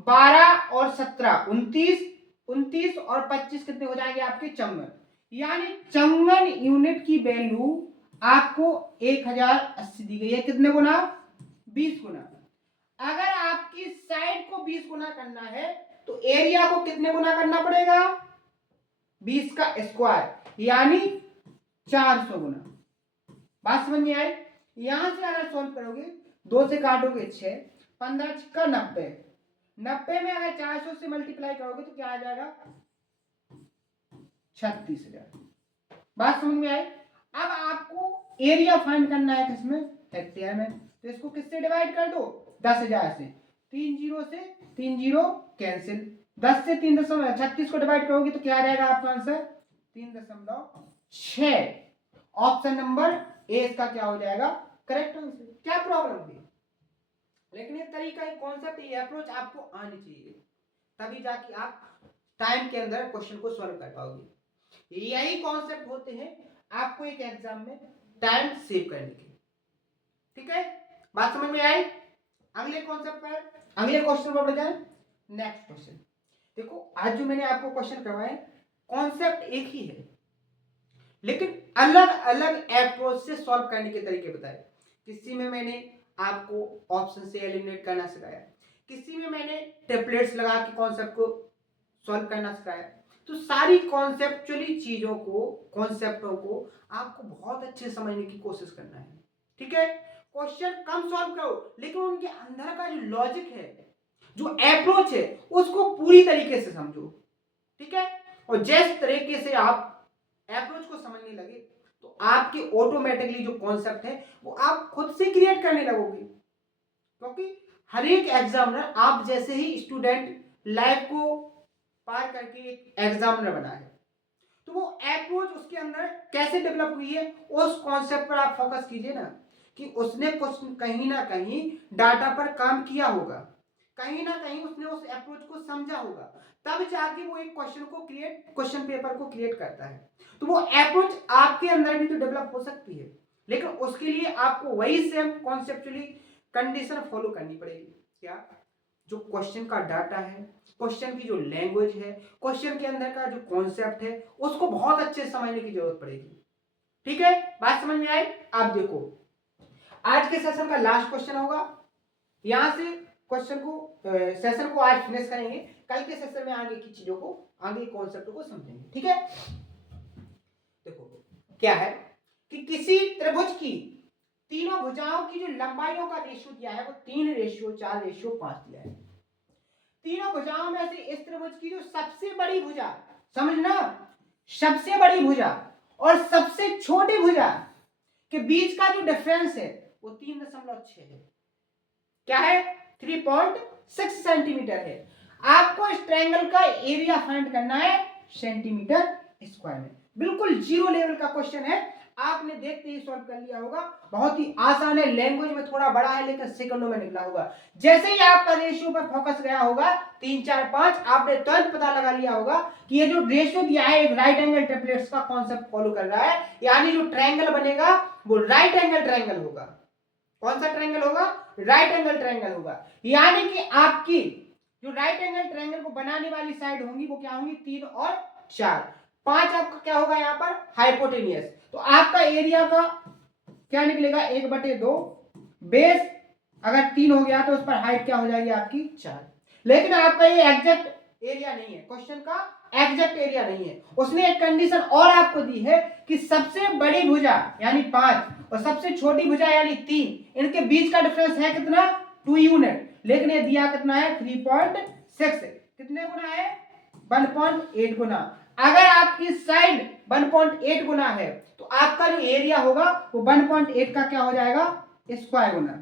12 और 17 29, 29 और 25 कितने हो जाएंगे आपके 54, यानी 54 यूनिट की वैल्यू आपको 1080 दी गई है। कितने गुना? 20 गुना। अगर आपकी साइड को 20 गुना करना है तो एरिया को कितने गुना करना पड़ेगा? 20 का स्क्वायर, यानी 400 गुना। बात समझ में आई? यहां से अगर सॉल्व करोगे, 2 से काटोगे 6, 15 छिक्का 90, 90 में अगर 400 से मल्टीप्लाई करोगे तो क्या आ जाएगा? 36,000। बात समझ में आई? अब आपको एरिया फाइंड करना है किसमें? हेक्टेयर में। तो इसको किससे डिवाइड कर दो? 10,000 से। 3 जीरो से 3 जीरो कैंसिल, 10 से 3.36 को डिवाइड करोगे तो क्या आ जाएगा आपका आंसर? 3.6। ऑप्शन नंबर ए इसका क्या हो जाएगा? Correct answer. क्या प्रॉब्लम थी? लेकिन ये तरीका, ये कॉन्सेप्ट, ये अप्रोच आपको आनी चाहिए, तभी जाके आप टाइम के अंदर क्वेश्चन को सॉल्व कर पाओगे। यही कॉन्सेप्ट होते हैं आपको एक एग्जाम में टाइम सेव करने के। ठीक है, बात समझ में आई? अगले कॉन्सेप्ट पर, अगले क्वेश्चन पर बढ़ जाए। नेक्स्ट क्वेश्चन देखो, आज जो मैंने आपको क्वेश्चन करवाए कॉन्सेप्ट एक ही है, लेकिन अलग अलग अप्रोच से सॉल्व करने के तरीके बताए। किसी में मैंने आपको ऑप्शन से एलिमिनेट करना सिखाया, किसी में मैंने टेम्पलेट्स लगा के कॉन्सेप्ट को सॉल्व करना सिखाया। तो सारी कॉन्सेप्चुअली चीजों को, कॉन्सेप्टों को आपको बहुत अच्छे समझने की कोशिश करना है। ठीक है, क्वेश्चन कम सॉल्व करो, लेकिन उनके अंदर का जो लॉजिक है, जो अप्रोच है, उसको पूरी तरीके से समझो। ठीक है, और जिस तरीके से आप अप्रोच को समझने लगे तो आपके ऑटोमेटिकली जो कॉन्सेप्ट है वो आप खुद से क्रिएट करने लगोगे, क्योंकि हर एक एग्जामिनर आप जैसे ही स्टूडेंट लाइफ को पार करके एक एग्जामिनर बना है, तो वो अप्रोच उसके अंदर कैसे डेवलप हुई है उस कॉन्सेप्ट पर आप फोकस कीजिए ना, कि उसने कुछ कहीं ना कहीं डाटा पर काम किया होगा, कहीं ना कहीं उसने उस अप्रोच को समझा होगा, तब जाके वो एक क्वेश्चन को क्रिएट, क्वेश्चन पेपर को क्रिएट करता है। तो वो अप्रोच आपके अंदर भी तो डेवलप हो सकती है, लेकिन उसके लिए आपको वही सेम कॉन्सेप्चुअली कंडीशन फॉलो करनी पड़ेगी। क्या? जो क्वेश्चन का डाटा है, क्वेश्चन की जो लैंग्वेज है, क्वेश्चन के अंदर का जो कॉन्सेप्ट है, उसको बहुत अच्छे से समझने की जरूरत पड़ेगी। ठीक है, बात समझ में आई? आप देखो, आज के सेशन का लास्ट क्वेश्चन होगा, यहां से क्वेश्चन को, सेशन को आज फिनिश करेंगे। कल के सेशन में आगे की चीजों को, आगे कॉन्सेप्ट को समझेंगे। ठीक है, देखो क्या है कि किसी त्रिभुज की तीनों भुजाओं की जो लंबाइयों का रेशियो दिया है वो 3:4:5 दिया है। तीनों भुजाओं में से इस त्रिभुज की जो सबसे बड़ी भुजा, समझना, सबसे बड़ी भुजा और सबसे छोटी भुजा के बीच का जो डिफरेंस है वो 3.6 है। क्या है? 3.6 सेंटीमीटर है। आपको इस ट्रायंगल का एरिया फाइंड करना है सेंटीमीटर स्क्वायर में। बिल्कुल जीरो लेवल का क्वेश्चन है, आपने देखते ही सॉल्व कर लिया होगा। बहुत ही आसान है, लैंग्वेज में थोड़ा बड़ा है लेकिन सेकंडों में निकला होगा। जैसे ही आपका रेशियो पर फोकस गया होगा 3 4 5, आपने तुरंत पता लगा लिया होगा कि ये जो रेशियो दिया है एक राइट एंगल ट्रिपलेट्स का कॉन्सेप्ट फॉलो कर रहा है, यानी जो ट्रायंगल बनेगा वो राइट एंगल ट्रायंगल होगा। कौन सा ट्रायंगल होगा? राइट एंगल ट्रायंगल होगा। यानी कि आपकी जो राइट एंगल ट्रायंगल को बनाने वाली साइड होंगी वो क्या होंगी? 3 और 4। 5 आपका क्या होगा यहाँ पर? हाइपोटेनियस। तो आपका एरिया का क्या निकलेगा? 1/2। बेस अगर 3 हो गया तो उस पर हाइट क्या हो जाएगी आपकी? 4। लेकिन आपका ये एग्जैक्ट एरिया नहीं है, क्वेश्चन का एग्जैक्ट एरिया नहीं है। उसने एक कंडीशन और आपको दी है कि सबसे बड़ी भुजा यानी 5 और सबसे छोटी भुजा यानी 3, इनके बीच का डिफरेंस है कितना? 2 यूनिट। लेकिन ये दिया कितना है? 3.6। कितने गुना है? 1.8 गुना। अगर आपकी साइड 1.8 गुना है तो आपका जो एरिया होगा वो 1.8 का क्या हो जाएगा? स्क्वायर गुना।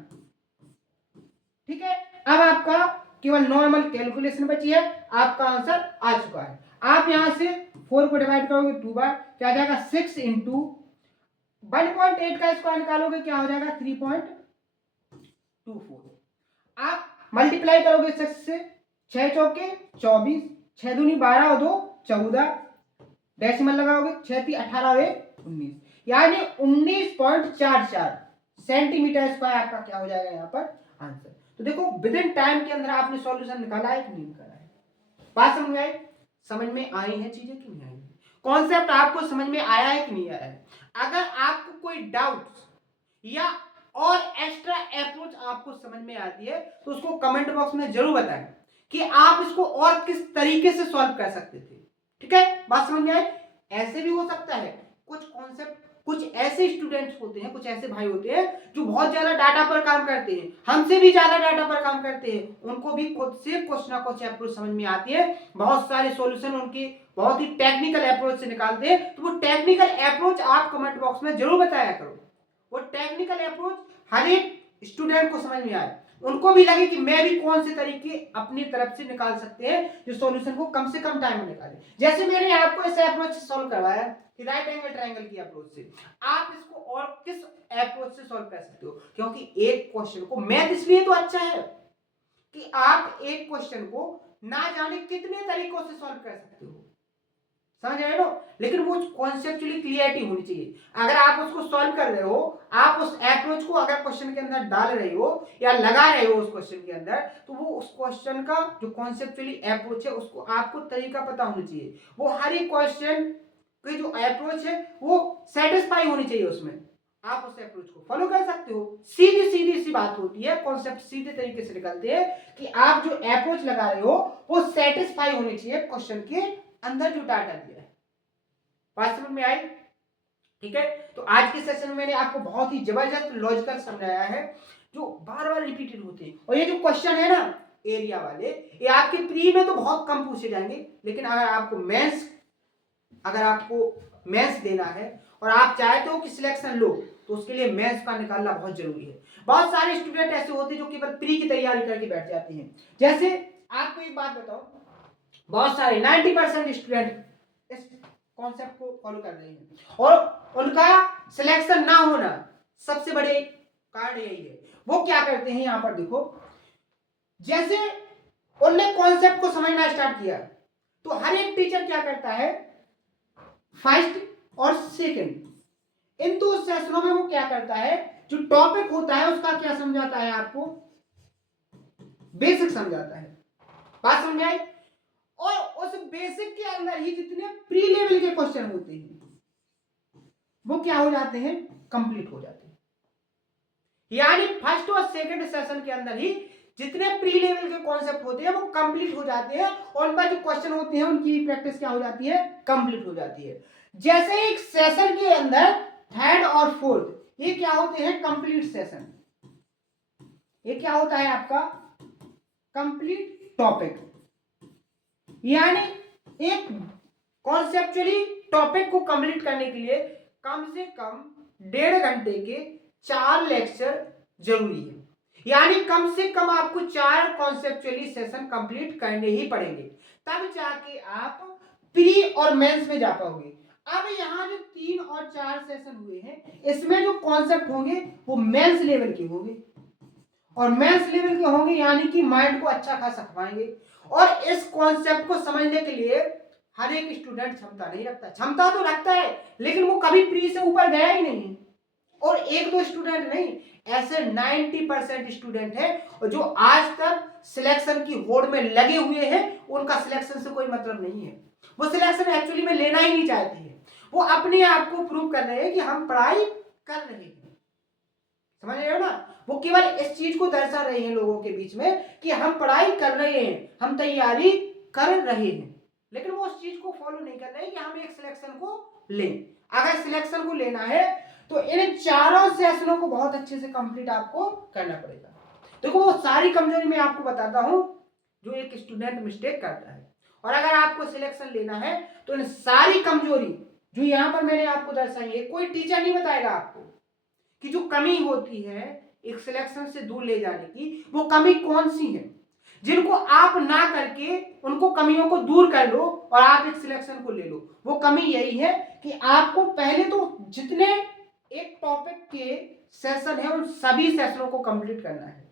ठीक है, अब आपका केवल नॉर्मल कैलकुलेशन बची है, आपका आंसर आ चुका है। आप यहां से 4 को डिवाइड करोगे 2 बार, क्या आ जाएगा? 6 इंटू 1.8 का स्क्वायर निकालोगे क्या हो जाएगा? 3.24। आप मल्टीप्लाई करोगे 6 से, 6 चौके 24, 6 दूनी 12 और 2 14, डेसिमल लगाओगे 6 3 18 और 1 19, यानी 19.44 सेंटीमीटर स्क्वायर आपका क्या हो जाएगा यहाँ पर आंसर। तो देखो विद इन टाइम के अंदर आपने सॉल्यूशन निकाला है कि नहीं निकाला है? बात समझ में आई? समझ में आई है चीजें कि नहीं आई? कॉन्सेप्ट आपको समझ में आया है कि नहीं आया है? अगर आपको कोई डाउट या और एक्स्ट्रा अप्रोच आपको समझ में आती है तो उसको कमेंट बॉक्स में जरूर बताएं कि आप इसको और किस तरीके से सॉल्व कर सकते थे। ठीक है, बात समझ में आई? ऐसे भी हो सकता है कुछ कॉन्सेप्ट, कुछ ऐसे स्टूडेंट्स होते हैं, कुछ ऐसे भाई होते हैं जो बहुत ज्यादा डाटा पर काम करते हैं, हमसे भी ज्यादा डाटा पर काम करते हैं, उनको भी खुद से कुछ ना कुछ अप्रोच समझ में आती है, बहुत सारे सॉल्यूशन उनके बहुत ही टेक्निकल अप्रोच से निकालते हैं। तो वो टेक्निकल अप्रोच आप कमेंट बॉक्स में जरूर बताया करो। वो टेक्निकल अप्रोच हर एक स्टूडेंट को समझ में आए, उनको भी लगे कि मैं भी कौन से तरीके अपनी तरफ से निकाल सकते हैं जो सॉल्यूशन को कम से कम टाइम में निकाले। जैसे मैंने आपको इस अप्रोच से सॉल्व करवाया कि राइट एंगल ट्रायंगल की अप्रोच से, आप इसको और किस अप्रोच से सॉल्व कर सकते हो? क्योंकि एक क्वेश्चन को, मैथ इसलिए तो अच्छा है कि आप एक क्वेश्चन को ना जाने कितने तरीकों से सॉल्व कर सकते हो, समझ रहे हो? लेकिन वो कॉन्सेप्चुअली क्लियरिटी होनी चाहिए। अगर आप उसको सॉल्व कर रहे हो, आप उस अप्रोच को अगर क्वेश्चन के अंदर डाल रहे हो या लगा रहे हो उस क्वेश्चन के अंदर, तो वो उस क्वेश्चन का जो कॉन्सेप्चुअली अप्रोच है उसको आपको तरीका पता होना चाहिए। वो हर एक क्वेश्चन की जो अप्रोच है वो सेटिस्फाई होनी चाहिए, उसमें आप उस अप्रोच को फॉलो कर सकते हो। सीधी सीधी सी बात होती है, कॉन्सेप्ट सीधे तरीके से निकलते हैं कि आप जो अप्रोच लगा रहे हो वो सेटिस्फाई होनी चाहिए क्वेश्चन के अंदर जो डाटा दिया है। बात समझ में आई? ठीक है, तो आज के सेशन में मैंने आपको बहुत ही जबरदस्त लॉजिकल समझाया है जो बार बार रिपीटेड होते हैं। और ये जो क्वेश्चन है ना एरिया वाले, ये आपके प्री में तो बहुत कम पूछे जाएंगे, लेकिन अगर आपको मेंस देना है और आप चाहते हो कि सिलेक्शन लो, तो उसके लिए मेंस का निकालना बहुत जरूरी है। बहुत सारे स्टूडेंट ऐसे होते हैं जो केवल प्री की तैयारी करके बैठ जाते हैं। जैसे आपको एक बात बताओ, बहुत सारे 90% स्टूडेंट इस कॉन्सेप्ट को फॉलो कर रहे हैं और उनका सिलेक्शन ना होना सबसे बड़े कारण यही है। वो क्या करते हैं, यहां पर देखो, जैसे उन्होंने कॉन्सेप्ट को समझना स्टार्ट किया तो हर एक टीचर क्या करता है, फर्स्ट और सेकंड इन दो सेशनों में वो क्या करता है, जो टॉपिक होता है उसका क्या समझाता है, आपको बेसिक समझाता है। बात समझ आई? और उस बेसिक के अंदर ही जितने प्री लेवल के क्वेश्चन होते हैं वो क्या हो जाते हैं, कंप्लीट हो जाते हैं। यानी फर्स्ट और सेकंड सेशन के अंदर ही जितने प्री लेवल के कॉन्सेप्ट होते हैं वो कंप्लीट हो जाते हैं और उनका जो क्वेश्चन होते हैं उनकी प्रैक्टिस क्या हो जाती है, कंप्लीट हो जाती है। जैसे एक सेशन के अंदर थर्ड और फोर्थ ये क्या होते हैं, कंप्लीट सेशन, ये क्या होता है आपका कंप्लीट टॉपिक। यानी एक कॉन्सेप्चुअली टॉपिक को कंप्लीट करने के लिए कम से कम 1.5 घंटे के 4 लेक्चर जरूरी है। यानी कम से कम आपको 4 कॉन्सेप्चुअली सेशन कंप्लीट करने ही पड़ेंगे, तब जाके आप प्री और मेंस में जा पाओगे। अब यहाँ जो 3 और 4 सेशन हुए हैं इसमें जो कॉन्सेप्ट होंगे वो मेंस लेवल के होंगे और मेंस लेवल के होंगे, यानी कि माइंड को अच्छा खासा खपाएंगे। और इस कॉन्सेप्ट को समझने के लिए हर एक स्टूडेंट क्षमता नहीं रखता, क्षमता तो रखता है लेकिन वो कभी प्री से ऊपर गया ही नहीं है। और एक दो स्टूडेंट नहीं, ऐसे 90% स्टूडेंट है और जो आज तक सिलेक्शन की होड़ में लगे हुए हैं, उनका सिलेक्शन से कोई मतलब नहीं है। वो सिलेक्शन एक्चुअली में लेना ही नहीं चाहते हैं, वो अपने आप को प्रूव कर रहे हैं कि हम पढ़ाई कर रहे हैं। समझ रहे हो ना? वो केवल इस चीज को दर्शा रहे हैं लोगों के बीच में कि हम पढ़ाई कर रहे हैं, हम तैयारी कर रहे हैं, लेकिन वो उस चीज को फॉलो नहीं कर रहे कि हम एक सिलेक्शन को लें। अगर सिलेक्शन को लेना है तो इन चारों सेशनों को बहुत अच्छे से कंप्लीट आपको करना पड़ेगा। देखो वो सारी कमजोरी मैं आपको बताता हूं जो एक स्टूडेंट मिस्टेक करता है, और अगर आपको सिलेक्शन लेना है तो इन सारी कमजोरी जो यहां पर मैंने आपको दर्शाई है, कोई टीचर नहीं बताएगा आपको कि जो कमी होती है एक सिलेक्शन से दूर ले जाने की, वो कमी कौन सी है, जिनको आप ना करके उनको कमियों को दूर कर लो और आप एक सिलेक्शन को ले लो। वो कमी यही है कि आपको पहले तो जितने एक टॉपिक के सेशन है उन सभी सेशनों को कंप्लीट करना है,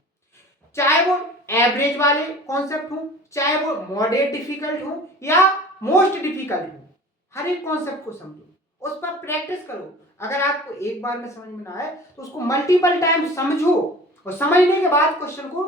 चाहे वो एवरेज वाले कॉन्सेप्ट हो, चाहे वो मॉडरेट डिफिकल्ट हो या मोस्ट डिफिकल्ट हो, हर एक कॉन्सेप्ट को समझो, उस पर प्रैक्टिस करो। अगर आपको एक बार में समझ में ना आए तो उसको मल्टीपल टाइम समझो और समझने के बाद क्वेश्चन को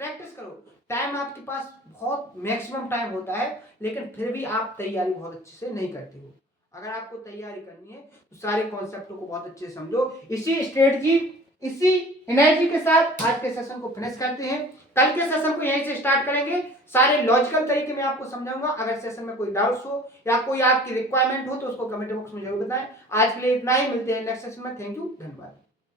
प्रैक्टिस करो। टाइम आपके पास बहुत मैक्सिमम टाइम होता है, लेकिन फिर भी आप तैयारी बहुत अच्छे से नहीं करते हो। अगर आपको तैयारी करनी है तो सारे कॉन्सेप्टों को बहुत अच्छे से समझो। इसी स्ट्रेटजी, इसी एनर्जी के साथ आज के सेशन को फिनिश करते हैं। कल के सेशन को यहीं से स्टार्ट करेंगे। सारे लॉजिकल तरीके में आपको समझाऊंगा। अगर सेशन में कोई डाउट्स हो या कोई आपकी रिक्वायरमेंट हो तो उसको कमेंट बॉक्स में जरूर बताएं। आज के लिए इतना ही, मिलते हैं नेक्स्ट सेशन में। थैंक यू, धन्यवाद।